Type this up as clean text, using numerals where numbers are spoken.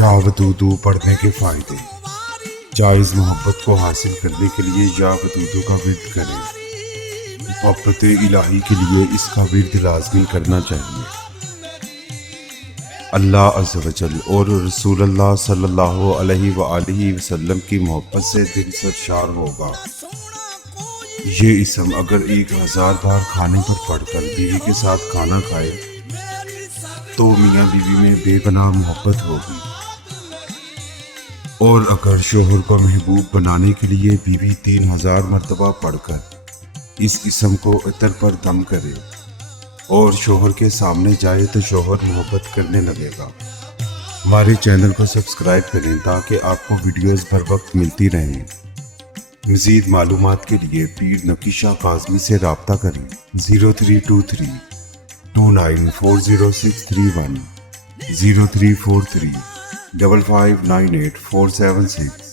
یا ودودو پڑھنے کے فائدے۔ جائز محبت کو حاصل کرنے کے لیے یا ودودو کا ورد کریں۔ محبت الہی کے لیے اس کا ورد لازمی کرنا چاہیے۔ اللہ عز و جل اور رسول اللہ صلی اللہ علیہ وآلہ وسلم کی محبت سے دل سرشار ہوگا۔ یہ اسم اگر 1000 بار کھانے پر پڑھ کر بیوی کے ساتھ کھانا کھائے تو میاں بیوی میں بے پناہ محبت ہوگی، اور اگر شوہر کو محبوب بنانے کے لیے بیوی 3000 مرتبہ پڑھ کر اس اسم کو عطر پر دم کرے اور شوہر کے سامنے جائے تو شوہر محبت کرنے لگے گا۔ ہمارے چینل کو سبسکرائب کریں تاکہ آپ کو ویڈیوز بر وقت ملتی رہیں۔ مزید معلومات کے لیے پیر نقی شاہ کاظمی سے رابطہ کریں۔ 0323 294061 0343 5598 476